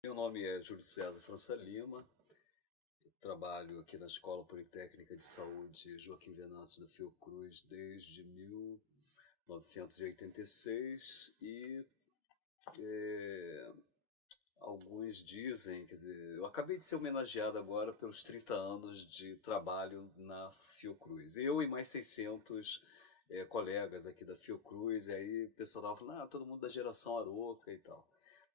Meu nome é Júlio César França Lima, trabalho aqui na Escola Politécnica de Saúde Joaquim Venâncio da Fiocruz desde 1986 e eh, alguns dizem, quer dizer, eu acabei de ser homenageado agora pelos 30 anos de trabalho na Fiocruz. Eu e mais 600 colegas aqui da Fiocruz, e aí o pessoal estava falando, todo mundo da geração Aroca e tal,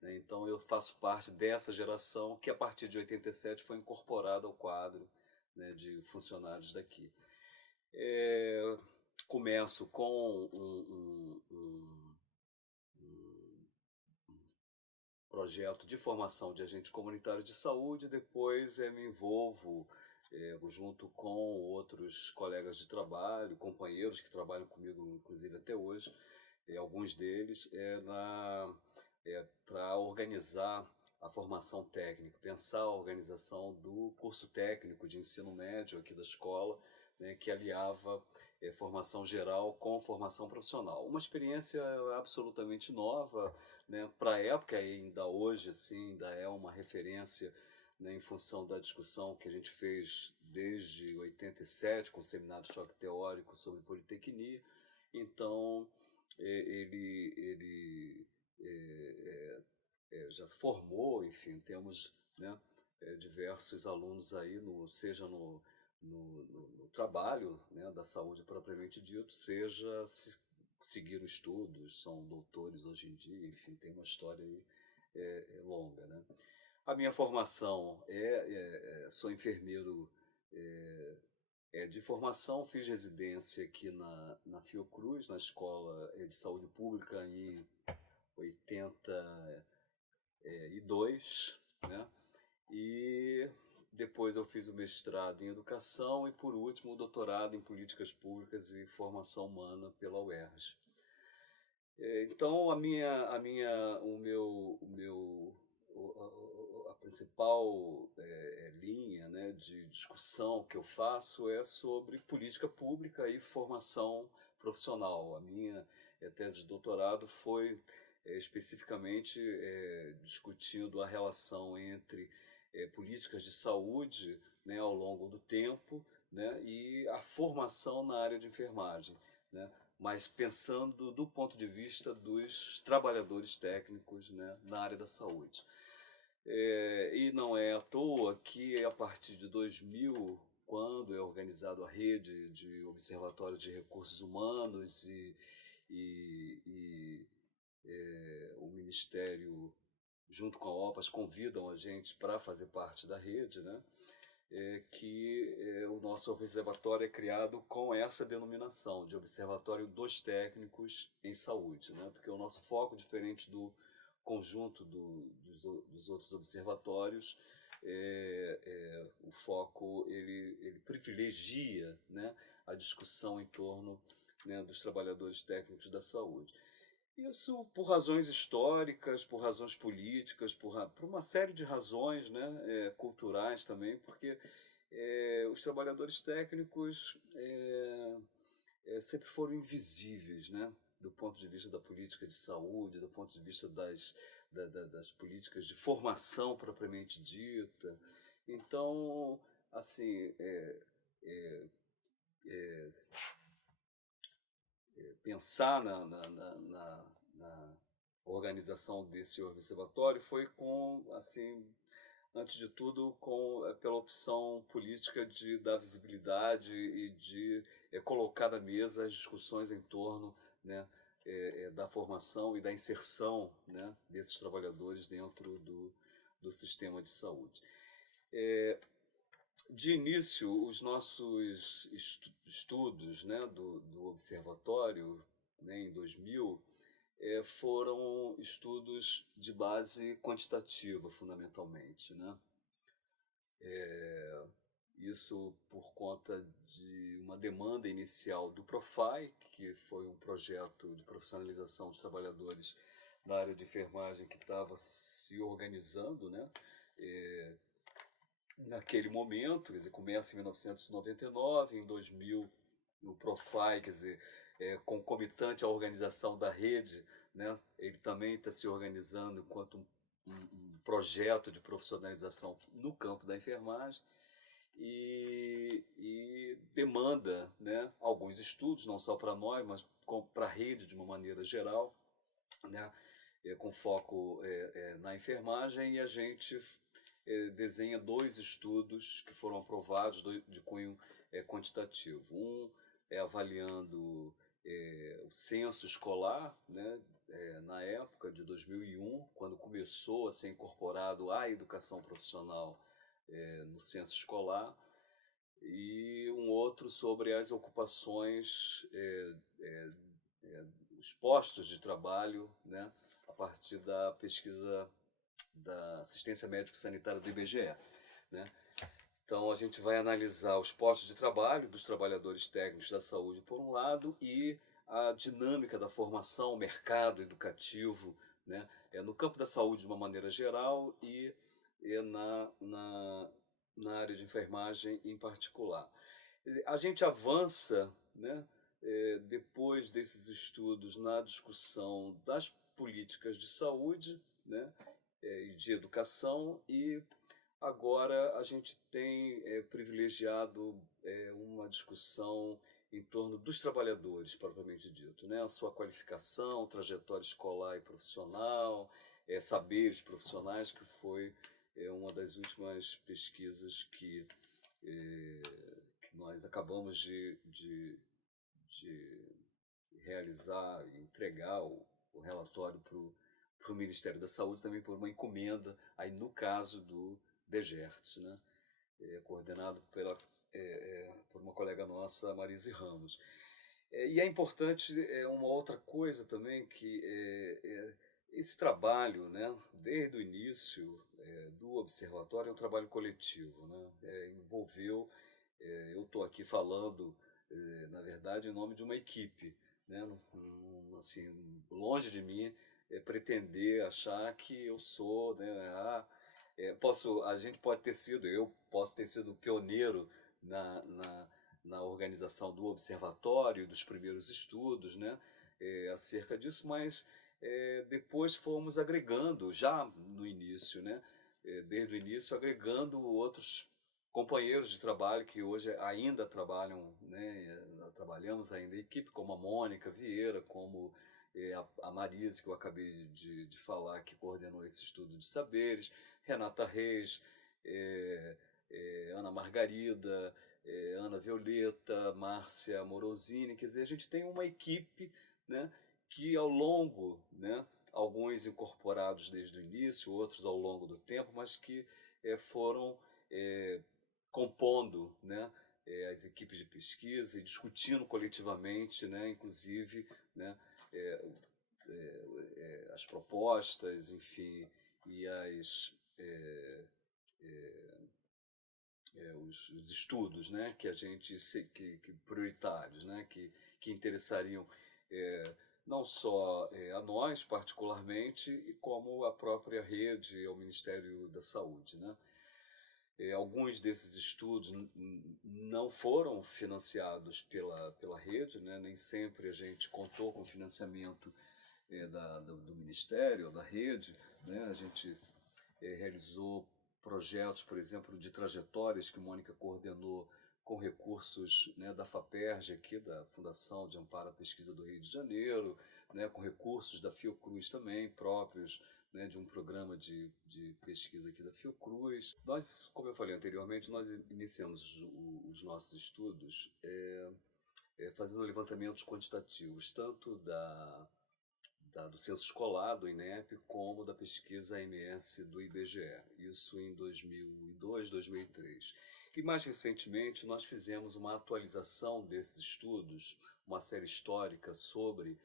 né? Então eu faço parte dessa geração que a partir de 87 foi incorporada ao quadro, né, de funcionários daqui. É, Começo com um projeto de formação de agente comunitário de saúde, depois me envolvo junto com outros colegas de trabalho, companheiros que trabalham comigo, inclusive até hoje, alguns deles, para organizar a formação técnica, pensar a organização do curso técnico de ensino médio aqui da escola, né, que aliava formação geral com formação profissional. Uma experiência absolutamente nova, né, para a época, e ainda hoje assim, ainda é uma referência, né, em função da discussão que a gente fez desde 87 com o seminário de choque teórico sobre politecnia. Então, ele já formou, enfim, temos, né, diversos alunos aí, seja no trabalho, né, da saúde propriamente dito, seja seguiram estudos, são doutores hoje em dia, enfim, tem uma história aí longa, né? A minha formação sou enfermeiro de formação, fiz residência aqui na Fiocruz, na Escola de Saúde Pública em 82, né? E depois eu fiz o mestrado em educação e, por último, o doutorado em políticas públicas e formação humana pela UERJ. Então, a principal linha, né, de discussão que eu faço é sobre política pública e formação profissional. A minha tese de doutorado foi especificamente discutindo a relação entre políticas de saúde, né, ao longo do tempo, né, e a formação na área de enfermagem, né, mas pensando do ponto de vista dos trabalhadores técnicos, né, na área da saúde. E não é à toa que, a partir de 2000, quando é organizado a rede de observatórios de recursos humanos e o Ministério, junto com a OPAS, convidam a gente para fazer parte da rede, né? O nosso observatório é criado com essa denominação de Observatório dos Técnicos em Saúde, né? Porque o nosso foco, diferente do conjunto dos outros observatórios, o foco ele privilegia, né, a discussão em torno, né, dos trabalhadores técnicos da saúde. Isso por razões históricas, por razões políticas, por uma série de razões, né, culturais também, porque os trabalhadores técnicos sempre foram invisíveis, né, do ponto de vista da política de saúde, do ponto de vista das políticas de formação propriamente dita. Então, assim, pensar na organização desse observatório foi com, assim, antes de tudo, pela opção política de dar visibilidade e de colocar na mesa as discussões em torno, né, da formação e da inserção, né, desses trabalhadores dentro do sistema de saúde. De início, os nossos estudos, né, do observatório, né, em 2000, foram estudos de base quantitativa, fundamentalmente, né? Isso por conta de uma demanda inicial do Profai, que foi um projeto de profissionalização de trabalhadores na área de enfermagem que estava se organizando, né? Naquele momento, quer dizer, começa em 1999, em 2000 o Profai, quer dizer, concomitante à organização da rede, né, ele também está se organizando enquanto um projeto de profissionalização no campo da enfermagem e demanda, né, alguns estudos, não só para nós, mas para a rede de uma maneira geral, né, com foco na enfermagem, e a gente desenha 2 estudos que foram aprovados de cunho quantitativo. Um é avaliando o censo escolar, né, na época de 2001, quando começou a ser incorporado a educação profissional no censo escolar, e um outro sobre as ocupações, os postos de trabalho, né, a partir da pesquisa da assistência médico-sanitária do IBGE, né? Então, a gente vai analisar os postos de trabalho dos trabalhadores técnicos da saúde, por um lado, e a dinâmica da formação, o mercado educativo, né, no campo da saúde de uma maneira geral e na área de enfermagem em particular. A gente avança, né, depois desses estudos na discussão das políticas de saúde, né, e de educação, e agora a gente tem privilegiado uma discussão em torno dos trabalhadores, propriamente dito, né? A sua qualificação, trajetória escolar e profissional, saberes profissionais, que foi uma das últimas pesquisas que nós acabamos de realizar e entregar o relatório para o Ministério da Saúde, também por uma encomenda, aí no caso do DGERTS, né? Coordenado por uma colega nossa, Marise Ramos. E é importante uma outra coisa também, que esse trabalho, né, desde o início do observatório, é um trabalho coletivo, né? Envolveu, eu estou aqui falando, na verdade, em nome de uma equipe, né? Assim, longe de mim pretender achar que eu sou, né, a gente pode ter sido, eu posso ter sido pioneiro na organização do observatório, dos primeiros estudos, né, acerca disso, mas depois fomos agregando, já no início, né, desde o início, agregando outros companheiros de trabalho que hoje ainda trabalham, né, trabalhamos ainda em equipe, como a Mônica Vieira, como a Marise, que eu acabei de falar, que coordenou esse estudo de saberes, Renata Reis, Ana Margarida, Ana Violeta, Márcia Morosini. Quer dizer, a gente tem uma equipe, né, que ao longo, né, alguns incorporados desde o início, outros ao longo do tempo, mas que foram compondo, né, as equipes de pesquisa e discutindo coletivamente, né, inclusive, né, as propostas, enfim, e os estudos, né, que a gente que prioritários, né, que interessariam não só a nós particularmente, e como a própria rede, ao Ministério da Saúde, né. Alguns desses estudos não foram financiados pela rede, né, nem sempre a gente contou com financiamento do Ministério, da rede, né. A gente realizou projetos, por exemplo, de trajetórias que Mônica coordenou com recursos, né, da FAPERJ, aqui, da Fundação de Amparo à Pesquisa do Rio de Janeiro, né, com recursos da Fiocruz também, próprios, né, de um programa de pesquisa aqui da Fiocruz. Nós, como eu falei anteriormente, nós iniciamos os nossos estudos fazendo levantamentos quantitativos, tanto do censo escolar, do INEP, como da pesquisa AMS do IBGE, isso em 2002, 2003. E mais recentemente nós fizemos uma atualização desses estudos, uma série histórica sobre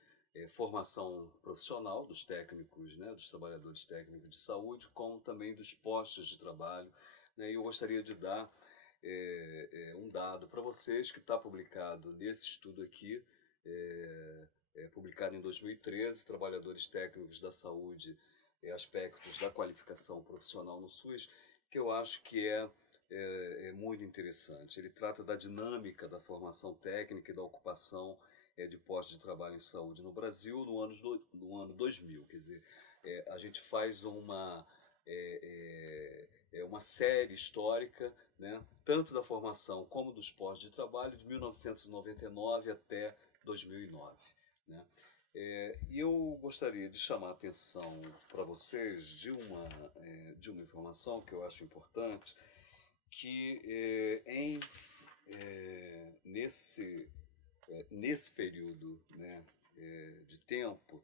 formação profissional dos técnicos, né, dos trabalhadores técnicos de saúde, como também dos postos de trabalho, né. E eu gostaria de dar um dado para vocês que está publicado nesse estudo aqui, publicado em 2013, Trabalhadores Técnicos da Saúde, aspectos da qualificação profissional no SUS, que eu acho que é muito interessante. Ele trata da dinâmica da formação técnica e da ocupação de postos de trabalho em saúde no Brasil no ano 2000. Quer dizer, a gente faz uma uma série histórica, né, tanto da formação como dos postos de trabalho, de 1999 até 2009. Né? E eu gostaria de chamar a atenção para vocês de uma informação que eu acho importante, que nesse período, né, de tempo,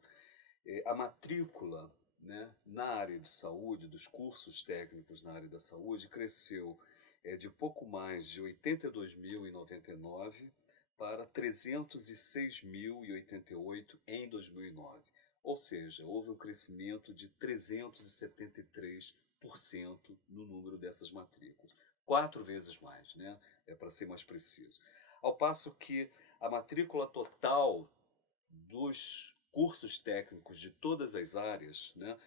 a matrícula, né, na área de saúde, dos cursos técnicos na área da saúde, cresceu de pouco mais de 82.099 para 306.088 em 2009. Ou seja, houve um crescimento de 373% no número dessas matrículas. 4 vezes mais, né? Para ser mais preciso. Ao passo que a matrícula total dos cursos técnicos de todas as áreas, né,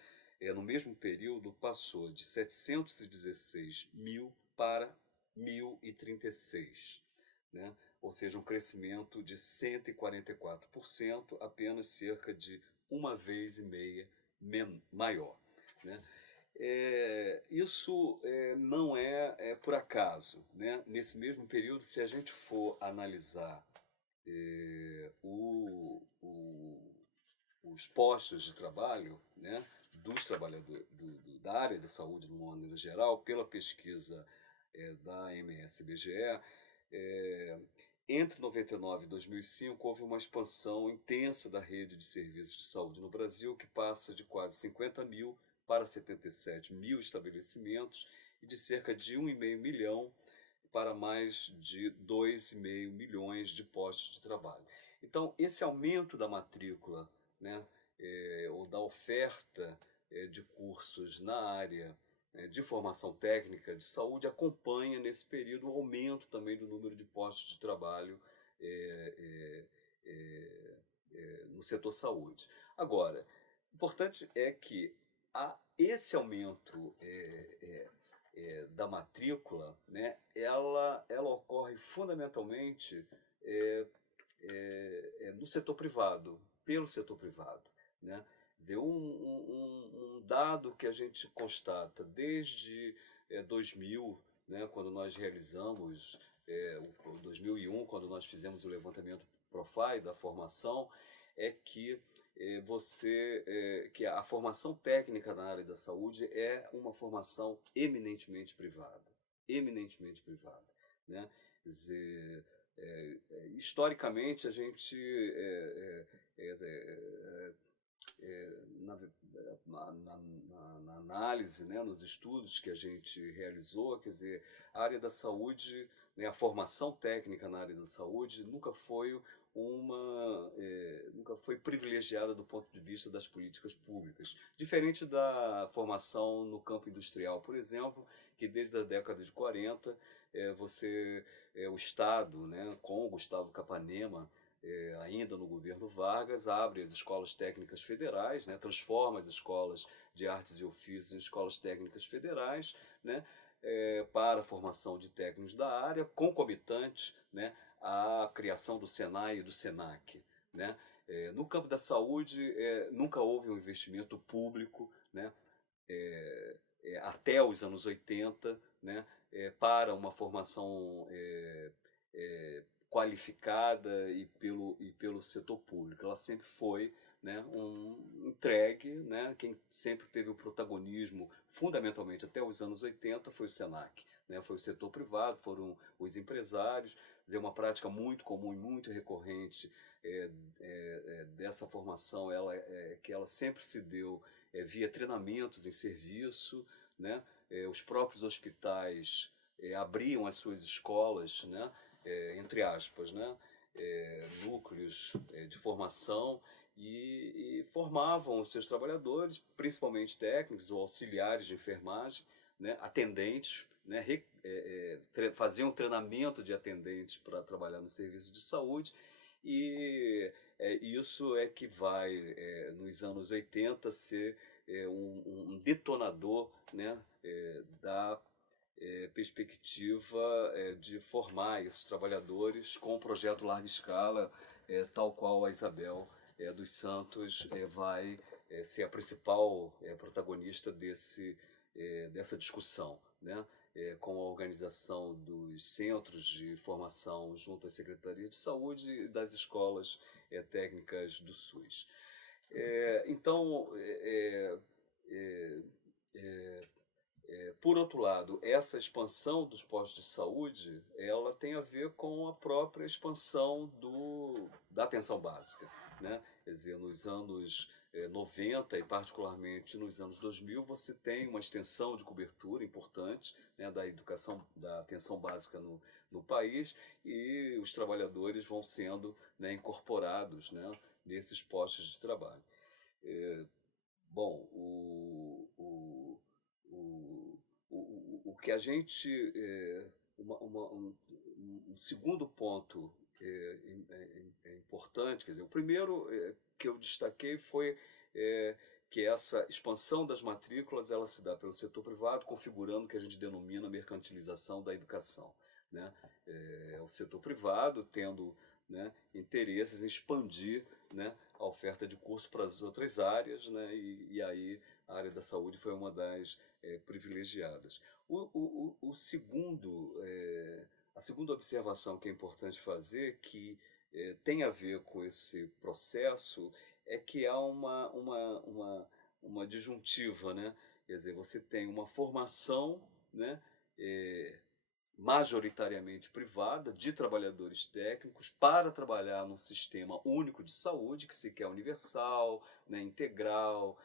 no mesmo período, passou de 716 mil para 1.036, né? Ou seja, um crescimento de 144%, apenas cerca de uma vez e meia maior. Né? Isso não é por acaso. Né? Nesse mesmo período, se a gente for analisar os postos de trabalho, né, dos trabalhadores da área da saúde, de uma maneira geral, pela pesquisa da MSBGE, entre 99 e 2005 houve uma expansão intensa da rede de serviços de saúde no Brasil, que passa de quase 50 mil para 77 mil estabelecimentos e de cerca de 1,5 milhão para mais de 2,5 milhões de postos de trabalho. Então, esse aumento da matrícula, né, ou da oferta de cursos na área de formação técnica de saúde acompanha nesse período o aumento também do número de postos de trabalho no setor saúde. Agora, o importante é que esse aumento da matrícula, né, ela ocorre fundamentalmente no setor privado, pelo setor privado. Né? Quer dizer, um dado que a gente constata desde 2000, né, quando nós realizamos, 2001, quando nós fizemos o levantamento Profile da formação, é que que a formação técnica na área da saúde é uma formação eminentemente privada. Eminentemente privada. Né? Quer dizer, historicamente, a gente, na análise, né, nos estudos que a gente realizou, quer dizer, a área da saúde, né, a formação técnica na área da saúde nunca foi privilegiada do ponto de vista das políticas públicas. Diferente da formação no campo industrial, por exemplo, que desde a década de 40, o Estado, né, com o Gustavo Capanema, ainda no governo Vargas, abre as escolas técnicas federais, né, transforma as escolas de artes e ofícios em escolas técnicas federais, né, para a formação de técnicos da área, concomitante, né, à criação do Senai e do Senac. Né? No campo da saúde, nunca houve um investimento público, né, até os anos 80, né, para uma formação qualificada e pelo setor público. Ela sempre foi, né, entregue, né, quem sempre teve o protagonismo, fundamentalmente até os anos 80, foi o Senac. Né, foi o setor privado, foram os empresários. Quer dizer, uma prática muito comum e muito recorrente dessa formação, que ela sempre se deu via treinamentos em serviço. Né, os próprios hospitais abriam as suas escolas, né, entre aspas, né, núcleos de formação e formavam os seus trabalhadores, principalmente técnicos ou auxiliares de enfermagem, né, atendentes, né, faziam treinamento de atendentes para trabalhar no serviço de saúde, e isso é que vai, nos anos 80, ser um detonador, né, da perspectiva de formar esses trabalhadores com um projeto larga escala, tal qual a Isabel dos Santos vai ser a principal protagonista desse dessa discussão, né? Com a organização dos centros de formação junto à Secretaria de Saúde e das escolas técnicas do SUS. Então, por outro lado, essa expansão dos postos de saúde, ela tem a ver com a própria expansão da atenção básica, né? Quer dizer, nos anos 90 e particularmente nos anos 2000, você tem uma extensão de cobertura importante, né, da educação, da atenção básica no país, e os trabalhadores vão sendo, né, incorporados, né, nesses postos de trabalho. Bom, o que a gente. Um segundo ponto importante, quer dizer, o primeiro que eu destaquei foi que essa expansão das matrículas ela se dá pelo setor privado, configurando o que a gente denomina mercantilização da educação, né? O setor privado tendo, né, interesses em expandir, né, a oferta de curso para as outras áreas, né, e aí a área da saúde foi uma das privilegiadas. A segunda observação que é importante fazer, que tem a ver com esse processo, é que há uma disjuntiva, né? Quer dizer, você tem uma formação, né, majoritariamente privada, de trabalhadores técnicos, para trabalhar num sistema único de saúde, que se quer universal, né, integral,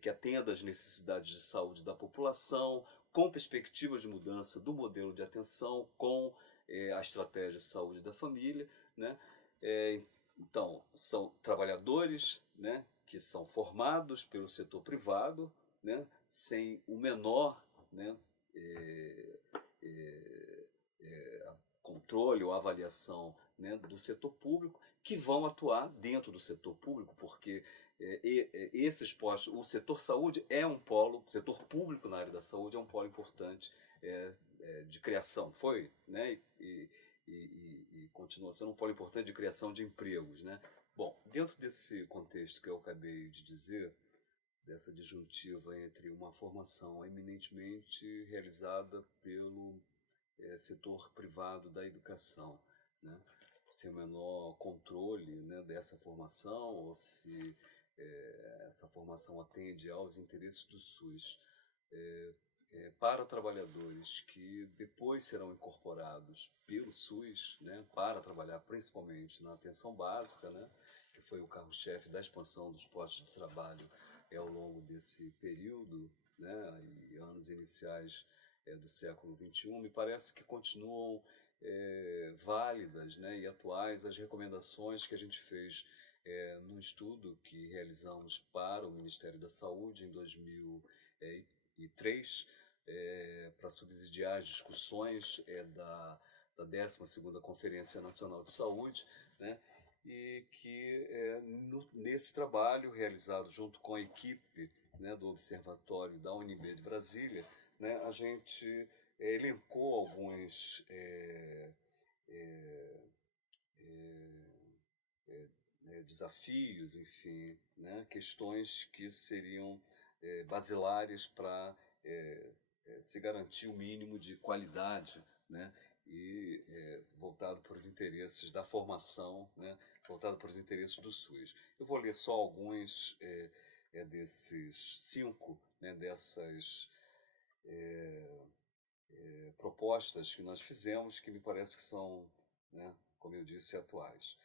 que atenda às necessidades de saúde da população, com perspectiva de mudança do modelo de atenção, com a estratégia de saúde da família, né? Então, são trabalhadores, né, que são formados pelo setor privado, né, sem o menor, né, controle ou avaliação, né, do setor público, que vão atuar dentro do setor público, porque esses postos, o setor saúde é um polo, o setor público na área da saúde é um polo importante de criação, foi, né, e continua sendo um polo importante de criação de empregos, né. Bom, dentro desse contexto que eu acabei de dizer, dessa disjuntiva entre uma formação eminentemente realizada pelo setor privado da educação, né, sem o menor controle, né, dessa formação, ou se essa formação atende aos interesses do SUS, para trabalhadores que depois serão incorporados pelo SUS, né, para trabalhar principalmente na atenção básica, né, que foi o carro-chefe da expansão dos postos de trabalho ao longo desse período, né, e anos iniciais do século XXI, me parece que continuam válidas, né, e atuais as recomendações que a gente fez num estudo que realizamos para o Ministério da Saúde em 2003, para subsidiar as discussões da 12ª Conferência Nacional de Saúde, né, e que nesse trabalho realizado junto com a equipe, né, do Observatório da UNB de Brasília, né, a gente elencou alguns desafios, enfim, né, questões que seriam basilares para se garantir o mínimo de qualidade, né, e voltado para os interesses da formação, né, voltado para os interesses do SUS. Eu vou ler só alguns desses 5, né, dessas propostas que nós fizemos, que me parece que são, né, como eu disse, atuais.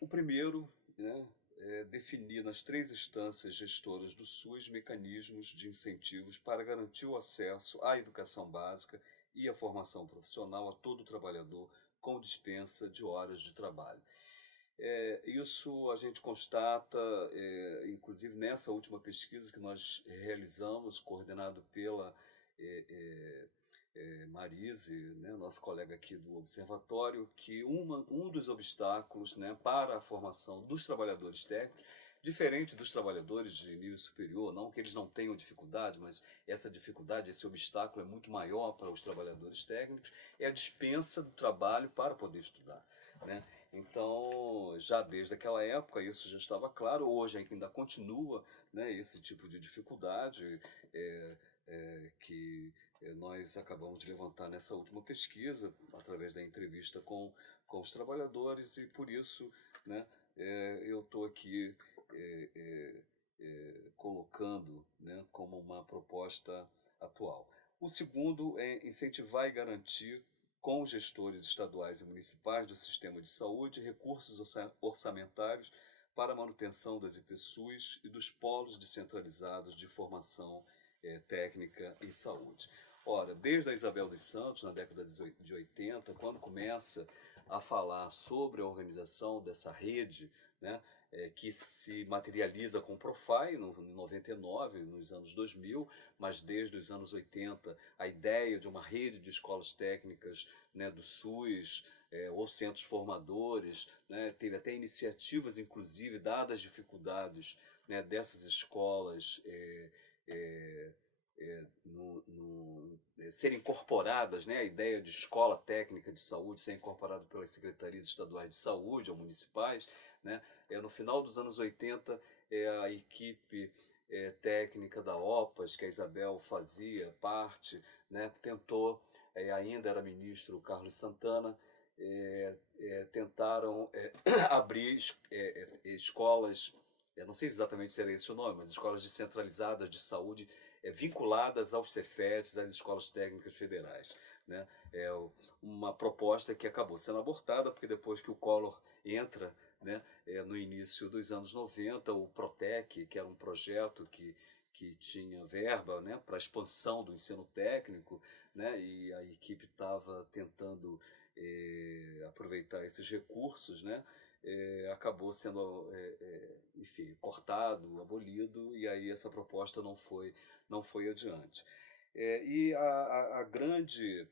O primeiro, né, é definir nas 3 instâncias gestoras do SUS mecanismos de incentivos para garantir o acesso à educação básica e à formação profissional a todo trabalhador com dispensa de horas de trabalho. Isso a gente constata, inclusive nessa última pesquisa que nós realizamos, coordenado pela Marise, né, nossa colega aqui do Observatório, que um dos obstáculos, né, para a formação dos trabalhadores técnicos, diferente dos trabalhadores de nível superior, não que eles não tenham dificuldade, mas essa dificuldade, esse obstáculo é muito maior para os trabalhadores técnicos, é a dispensa do trabalho para poder estudar, né? Então, já desde aquela época, isso já estava claro, hoje ainda continua, né, esse tipo de dificuldade é, que nós acabamos de levantar nessa última pesquisa, através da entrevista com os trabalhadores, e por isso, né, eu estou aqui é, é, colocando, né, como uma proposta atual. O segundo é incentivar e garantir com os gestores estaduais e municipais do sistema de saúde recursos orçamentários para a manutenção das ITSUS e dos polos descentralizados de formação técnica em saúde. Ora, desde a Isabel dos Santos, na década de 80, quando começa a falar sobre a organização dessa rede, né, que se materializa com o Profai em 99, nos anos 2000, mas desde os anos 80, a ideia de uma rede de escolas técnicas, né, do SUS, ou centros formadores, né, teve até iniciativas, inclusive, dadas as dificuldades, né, dessas escolas serem incorporadas, né, a ideia de escola técnica de saúde ser incorporada pelas secretarias estaduais de saúde ou municipais, né, no final dos anos 80, a equipe técnica da OPAS, que a Isabel fazia parte, né, tentou, ainda era ministro Carlos Santana, tentaram abrir escolas, eu não sei exatamente se era esse o nome, mas escolas descentralizadas de saúde vinculadas aos Cefetes, às escolas técnicas federais, né? É uma proposta que acabou sendo abortada, porque depois que o Collor entra, né, no início dos anos 90, o Protec, que era um projeto que tinha verba, né, para a expansão do ensino técnico, né, e a equipe estava tentando aproveitar esses recursos, né, acabou sendo, enfim, cortado, abolido, e aí essa proposta não foi adiante. E a grande,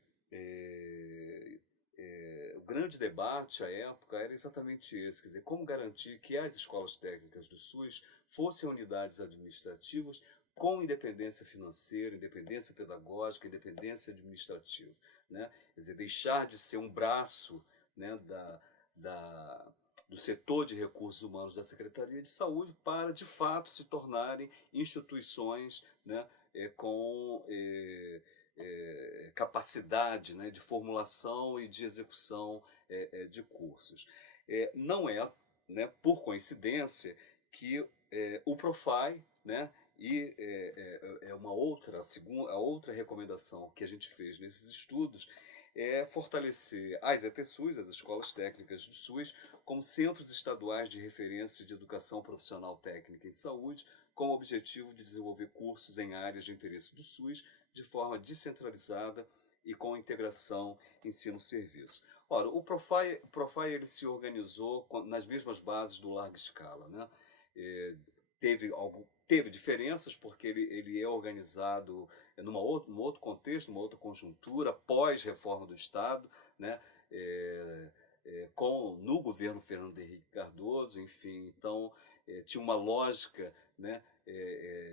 o grande debate à época era exatamente esse, quer dizer, como garantir que as escolas técnicas do SUS fossem unidades administrativas com independência financeira, independência pedagógica, independência administrativa, né? Quer dizer, deixar de ser um braço, né, do setor de recursos humanos da Secretaria de Saúde para, de fato, se tornarem instituições, né, com capacidade, né, de formulação e de execução de cursos. Não é, né, por coincidência, que o Profai, né, e a outra recomendação que a gente fez nesses estudos é fortalecer as ETSUS, as escolas técnicas do SUS, como centros estaduais de referência de educação profissional técnica em saúde, com o objetivo de desenvolver cursos em áreas de interesse do SUS de forma descentralizada e com integração ensino-serviço. Ora, o Profai ele se organizou nas mesmas bases do Larga Escala, né? Teve diferenças porque ele é organizado num outro contexto, numa outra conjuntura, pós-reforma do Estado, né? No governo Fernando Henrique Cardoso, enfim, então tinha uma lógica, né,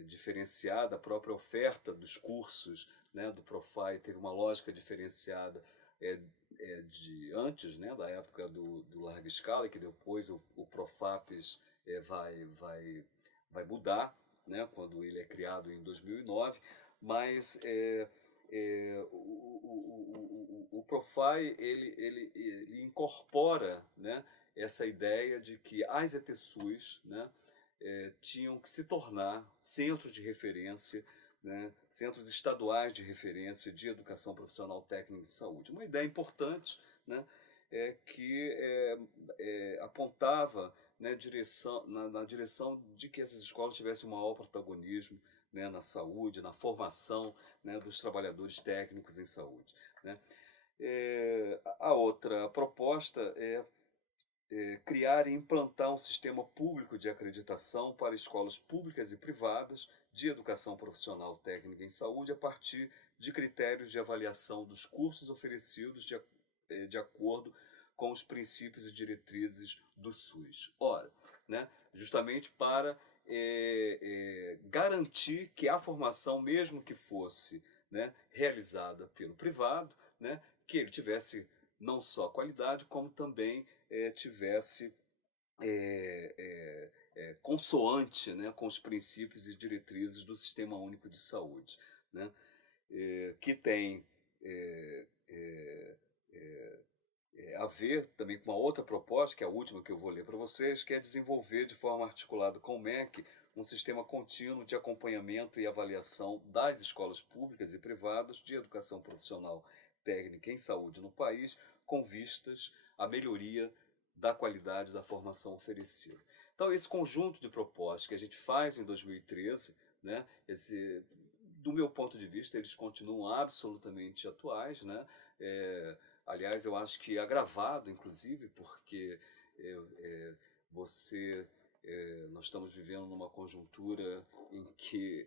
diferenciada, a própria oferta dos cursos, né, do Profai teve uma lógica diferenciada de antes, né, da época do Larga Escala, e que depois o Profapes vai mudar, né, quando ele é criado em 2009, mas o Profai ele incorpora, né, essa ideia de que as ETSUS, né, tinham que se tornar centros de referência, né, centros estaduais de referência de educação profissional técnica de saúde. Uma ideia importante, né, que apontava, né, na direção de que essas escolas tivessem um maior protagonismo, né, na saúde, na formação, né, dos trabalhadores técnicos em saúde, né. A outra proposta é criar e implantar um sistema público de acreditação para escolas públicas e privadas de educação profissional técnica em saúde a partir de critérios de avaliação dos cursos oferecidos de acordo com os princípios e diretrizes do SUS. Ora, né, justamente para garantir que a formação, mesmo que fosse, né, realizada pelo privado, né, que ele tivesse não só qualidade, como também tivesse consoante, né, com os princípios e diretrizes do Sistema Único de Saúde, né, que tem a ver também com uma outra proposta, que é a última que eu vou ler para vocês, que é desenvolver de forma articulada com o MEC um sistema contínuo de acompanhamento e avaliação das escolas públicas e privadas de educação profissional técnica em saúde no país, com vistas à melhoria da qualidade da formação oferecida. Então, esse conjunto de propostas que a gente faz em 2013, né, do meu ponto de vista, eles continuam absolutamente atuais, né? Aliás, eu acho que agravado, inclusive, porque você, nós estamos vivendo numa conjuntura em que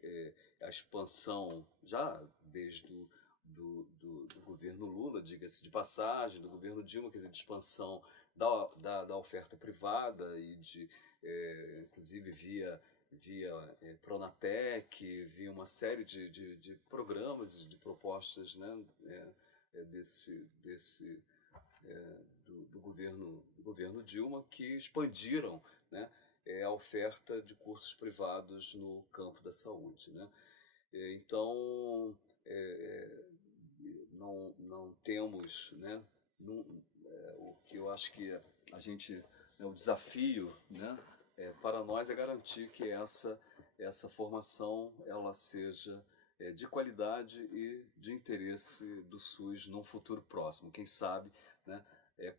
a expansão, já desde do governo Lula, diga-se de passagem, do governo Dilma, quer dizer, de expansão da oferta privada e inclusive via Pronatec, via uma série de programas e de propostas, né, do governo Dilma, que expandiram, né, a oferta de cursos privados no campo da saúde, né? Então, não temos, né, o que eu acho que a gente, né, o desafio, né, para nós é garantir que essa formação ela seja de qualidade e de interesse do SUS num futuro próximo. Quem sabe, né,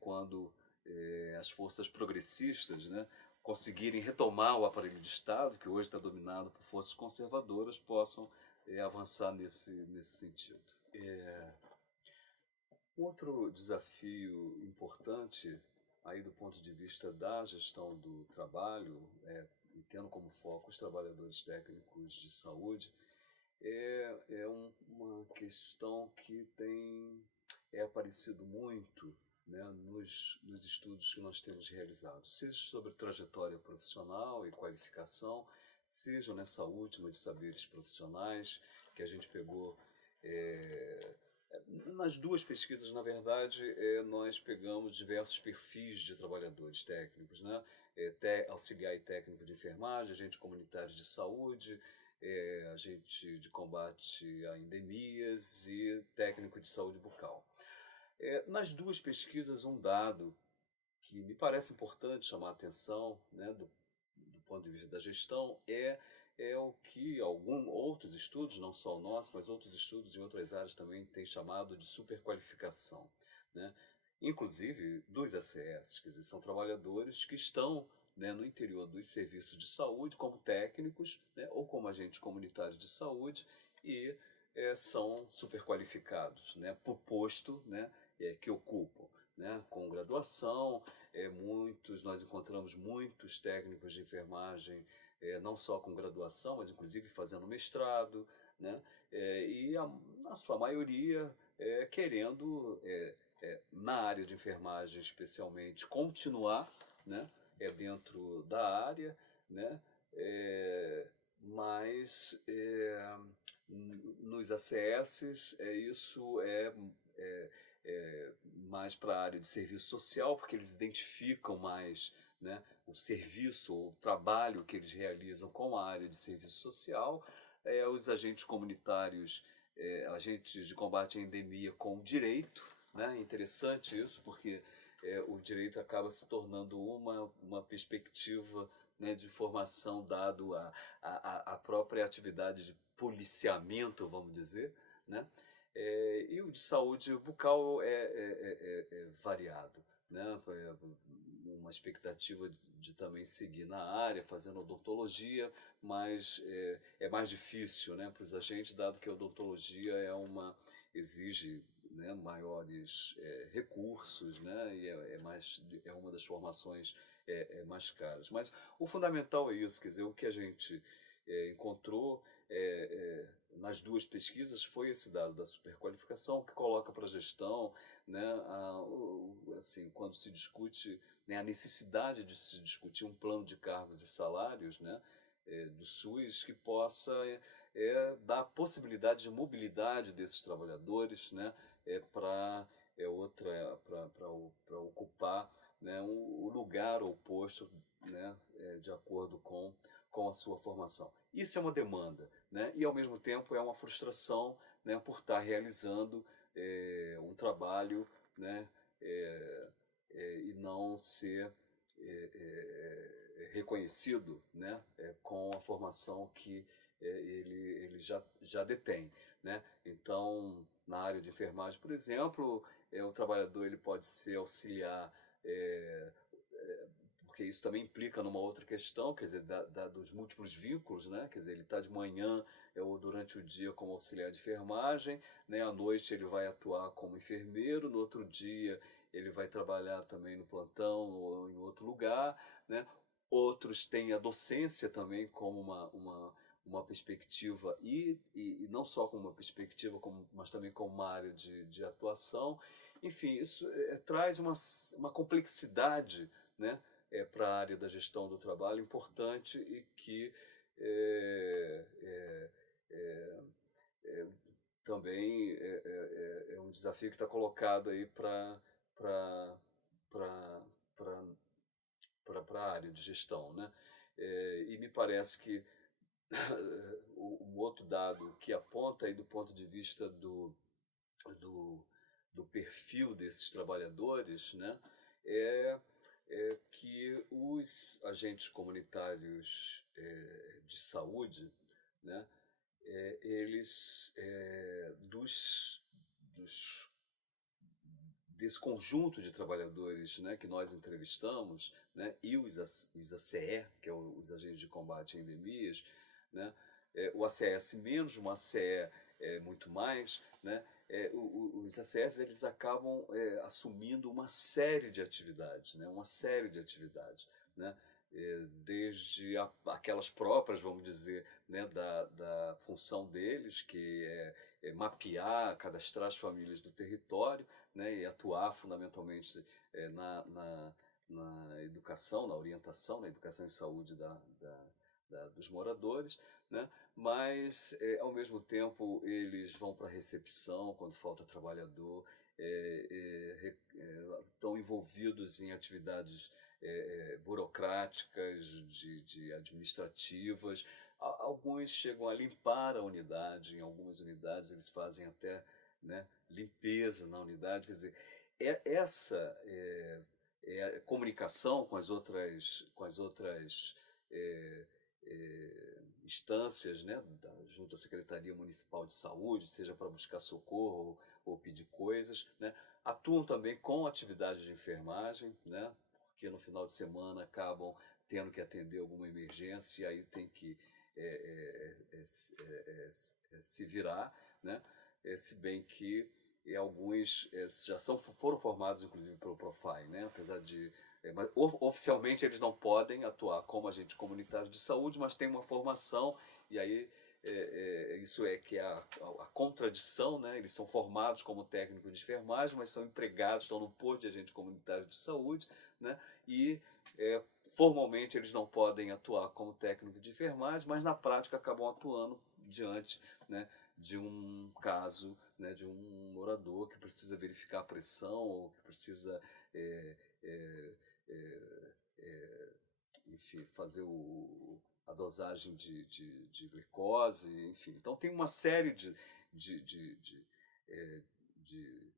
quando as forças progressistas, né, conseguirem retomar o aparelho de Estado, que hoje está dominado por forças conservadoras, possam avançar nesse sentido. Outro desafio importante, aí do ponto de vista da gestão do trabalho, e tendo como foco os trabalhadores técnicos de saúde, uma questão que tem aparecido muito, né, nos estudos que nós temos realizado, seja sobre trajetória profissional e qualificação, seja nessa última de saberes profissionais, que a gente pegou. Nas duas pesquisas, na verdade, nós pegamos diversos perfis de trabalhadores técnicos, né? Auxiliar e técnico de enfermagem, agente comunitário de saúde, agente de combate a endemias e técnico de saúde bucal. Nas duas pesquisas, um dado que me parece importante chamar a atenção, né, do ponto de vista da gestão, é o que alguns outros estudos, não só o nosso, mas outros estudos em outras áreas também têm chamado de superqualificação, né? Inclusive dos ACS, quer dizer, são trabalhadores que estão, né, no interior dos serviços de saúde como técnicos, né, ou como agentes comunitários de saúde e são superqualificados, né, por posto, né, que ocupam, né, com graduação. Nós encontramos muitos técnicos de enfermagem, não só com graduação, mas inclusive fazendo mestrado, né, e a sua maioria querendo, na área de enfermagem especialmente, continuar, né, dentro da área, né, mas nos ACS isso mais para a área de serviço social, porque eles identificam mais, né, o serviço, o trabalho que eles realizam com a área de serviço social, os agentes comunitários, agentes de combate à endemia com direito, né, interessante isso, porque o direito acaba se tornando uma perspectiva, né, de formação dado à própria atividade de policiamento, vamos dizer, né? E o de saúde bucal é variado, né? Uma expectativa de também seguir na área, fazendo odontologia, mas é mais difícil, né, para os agentes, dado que a odontologia exige, né, maiores recursos, né, e é uma das formações mais caras. Mas o fundamental é isso, quer dizer, o que a gente encontrou nas duas pesquisas foi esse dado da superqualificação, que coloca para a gestão, né, assim, quando se discute, né, a necessidade de se discutir um plano de cargos e salários, né, do SUS que possa dar a possibilidade de mobilidade desses trabalhadores, né, para ocupar, né, o lugar ou posto, né, de acordo com a sua formação. Isso é uma demanda, né, e ao mesmo tempo é uma frustração, né, por estar realizando um trabalho, né, e não ser reconhecido, né, com a formação que ele já detém, né? Então, na área de enfermagem, por exemplo, o trabalhador ele pode ser auxiliar, é, porque isso também implica numa outra questão, quer dizer, dos múltiplos vínculos, né? Quer dizer, ele está de manhã ou durante o dia como auxiliar de enfermagem, né? À noite ele vai atuar como enfermeiro, no outro dia ele vai trabalhar também no plantão ou em outro lugar, né? Outros têm a docência também como uma perspectiva, e não só como uma perspectiva, mas também como uma área de atuação. Enfim, isso traz uma complexidade, né, para a área da gestão do trabalho importante e que é, é, é, é, também é um desafio que está colocado aí para a área de gestão, né? E me parece que um outro dado que aponta aí do ponto de vista do, do perfil desses trabalhadores, né, é, é que os agentes comunitários de saúde, né, eles, desse conjunto de trabalhadores, né, que nós entrevistamos, né, e os ACE, que é os agentes de combate a endemias, né, o ACS menos, uma ACE muito mais, né, os ACS eles acabam assumindo uma série de atividades, né, uma série de atividades, né, desde aquelas próprias, vamos dizer, né, da função deles, que é mapear, cadastrar as famílias do território, né, e atuar fundamentalmente na educação, na orientação, na educação e saúde dos moradores, né, mas, ao mesmo tempo, eles vão para a recepção quando falta trabalhador, estão envolvidos em atividades burocráticas, de administrativas. Alguns chegam a limpar a unidade, em algumas unidades eles fazem até, né, limpeza na unidade. Quer dizer, essa comunicação com as outras instâncias, né, junto à Secretaria Municipal de Saúde, seja para buscar socorro ou pedir coisas, né, atuam também com atividades de enfermagem, né, porque no final de semana acabam tendo que atender alguma emergência e aí tem que se virar, né, se bem que alguns foram formados inclusive pelo Profai, né, apesar de mas oficialmente eles não podem atuar como agentes comunitários de saúde, mas têm uma formação, e aí isso que é a contradição, né? Eles são formados como técnicos de enfermagem, mas são empregados, estão no posto de agente comunitário de saúde, né? E formalmente eles não podem atuar como técnico de enfermagem, mas na prática acabam atuando diante, né, de um caso, né, de um morador que precisa verificar a pressão ou que precisa é, é, é, enfim, fazer a dosagem de glicose, enfim. Então tem uma série de, de, de, é, de,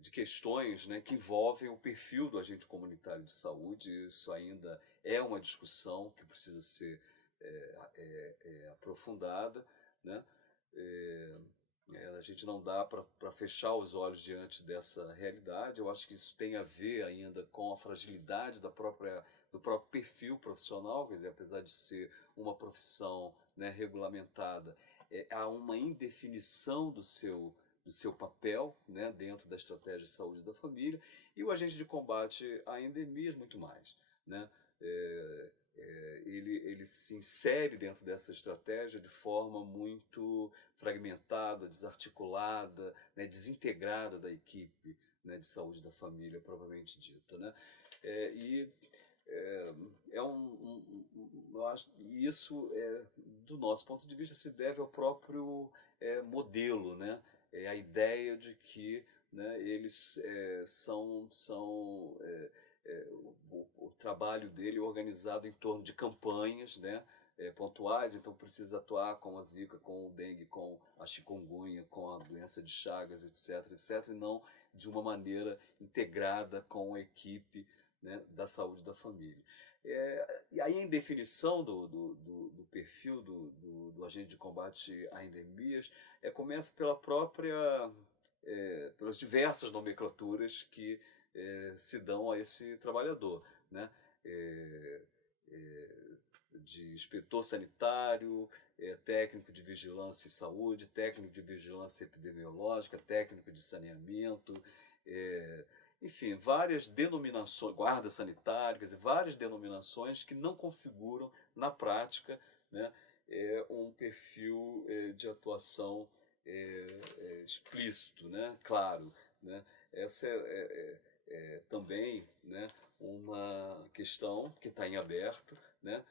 de questões, né, que envolvem o perfil do agente comunitário de saúde. Isso ainda é uma discussão que precisa ser aprofundada, né? É, a gente não dá para fechar os olhos diante dessa realidade. Eu acho que isso tem a ver ainda com a fragilidade do próprio perfil profissional, quer dizer, apesar de ser uma profissão, né, regulamentada, há uma indefinição do seu papel, né, dentro da estratégia de saúde da família, e o agente de combate a endemias muito mais, né? Ele se insere dentro dessa estratégia de forma muito fragmentada, desarticulada, né, desintegrada da equipe, né, de saúde da família, propriamente dita, né? E eu acho, e isso, do nosso ponto de vista, se deve ao próprio modelo, né? A ideia de que, né, eles são o trabalho dele é organizado em torno de campanhas, né, pontuais, então precisa atuar com a Zika, com o dengue, com a chikungunya, com a doença de Chagas, etc., etc., e não de uma maneira integrada com a equipe, né, da saúde da família. E aí, em definição do perfil do agente de combate a endemias, começa pela própria, pelas diversas nomenclaturas que se dão a esse trabalhador, né? É, é, de inspetor sanitário, técnico de vigilância e saúde, técnico de vigilância epidemiológica, técnico de saneamento, enfim, várias denominações, guarda sanitária, quer dizer, várias denominações que não configuram, na prática, né, um perfil de atuação explícito, né, claro. Né. Essa também, né, uma questão que está em aberto, né.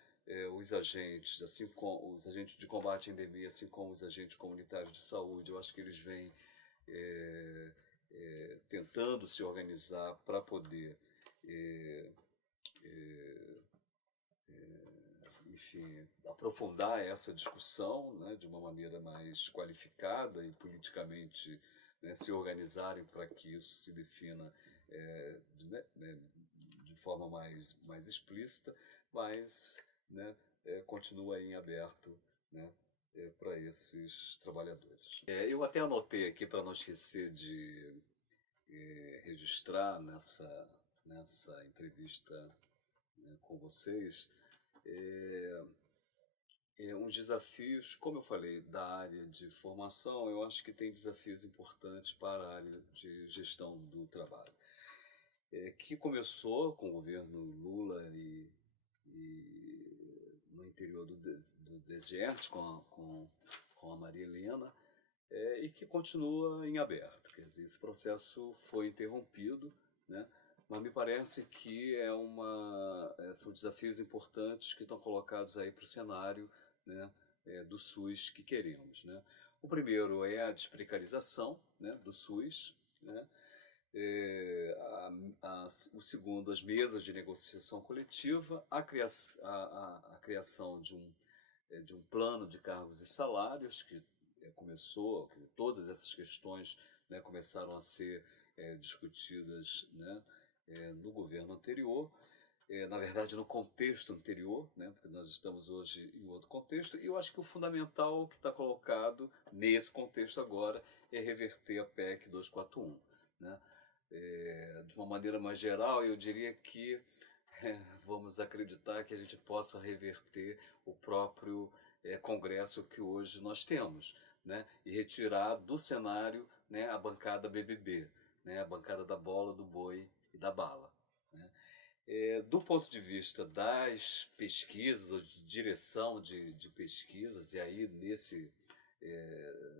Os agentes, assim como os agentes de combate à endemia, assim como os agentes comunitários de saúde, eu acho que eles vêm tentando se organizar para poder, enfim, aprofundar essa discussão, né, de uma maneira mais qualificada e politicamente, né, se organizarem para que isso se defina de forma mais explícita, mas, né, continua em aberto, né, para esses trabalhadores. Eu até anotei aqui para não esquecer de registrar nessa entrevista, né, com vocês, uns desafios, como eu falei, da área de formação. Eu acho que tem desafios importantes para a área de gestão do trabalho, que começou com o governo Lula e no interior do deserto, com a Maria Helena, e que continua em aberto. Quer dizer, esse processo foi interrompido, né? Mas me parece que são desafios importantes que estão colocados aí para o cenário, né, do SUS que queremos. Né? O primeiro é a desprecarização, né, do SUS, né? O segundo, as mesas de negociação coletiva, a criação de um plano de cargos e salários que começou, todas essas questões, né, começaram a ser discutidas, né, no governo anterior, na verdade no contexto anterior, né, porque nós estamos hoje em outro contexto, e eu acho que o fundamental que está colocado nesse contexto agora é reverter a PEC 241. Né? De uma maneira mais geral, eu diria que vamos acreditar que a gente possa reverter o próprio Congresso que hoje nós temos, né? E retirar do cenário, né, a bancada BBB, né? A bancada da bola, do boi e da bala. Né? Do ponto de vista das pesquisas, ou de direção de pesquisas, e aí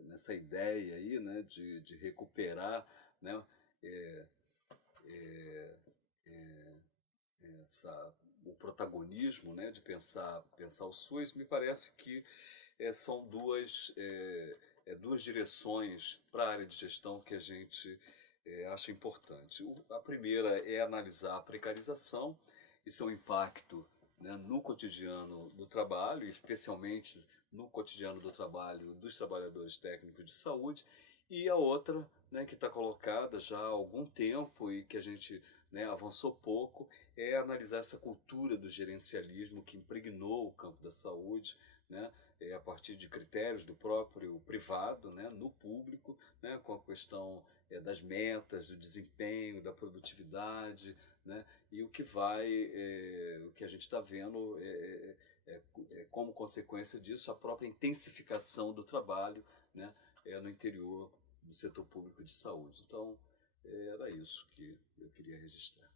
nessa ideia aí, né, de recuperar, né, o protagonismo, né, de pensar o SUS, me parece que são duas direções para a área de gestão que a gente acha importante. A primeira é analisar a precarização e seu impacto, né, no cotidiano do trabalho, especialmente no cotidiano do trabalho dos trabalhadores técnicos de saúde, e a outra, né, que está colocada já há algum tempo e que a gente, né, avançou pouco, é analisar essa cultura do gerencialismo que impregnou o campo da saúde, né, a partir de critérios do próprio privado, né, no público, né, com a questão das metas, do desempenho, da produtividade, né, e o que a gente está vendo como consequência disso, a própria intensificação do trabalho, né, no interior do setor público de saúde. Então, era isso que eu queria registrar.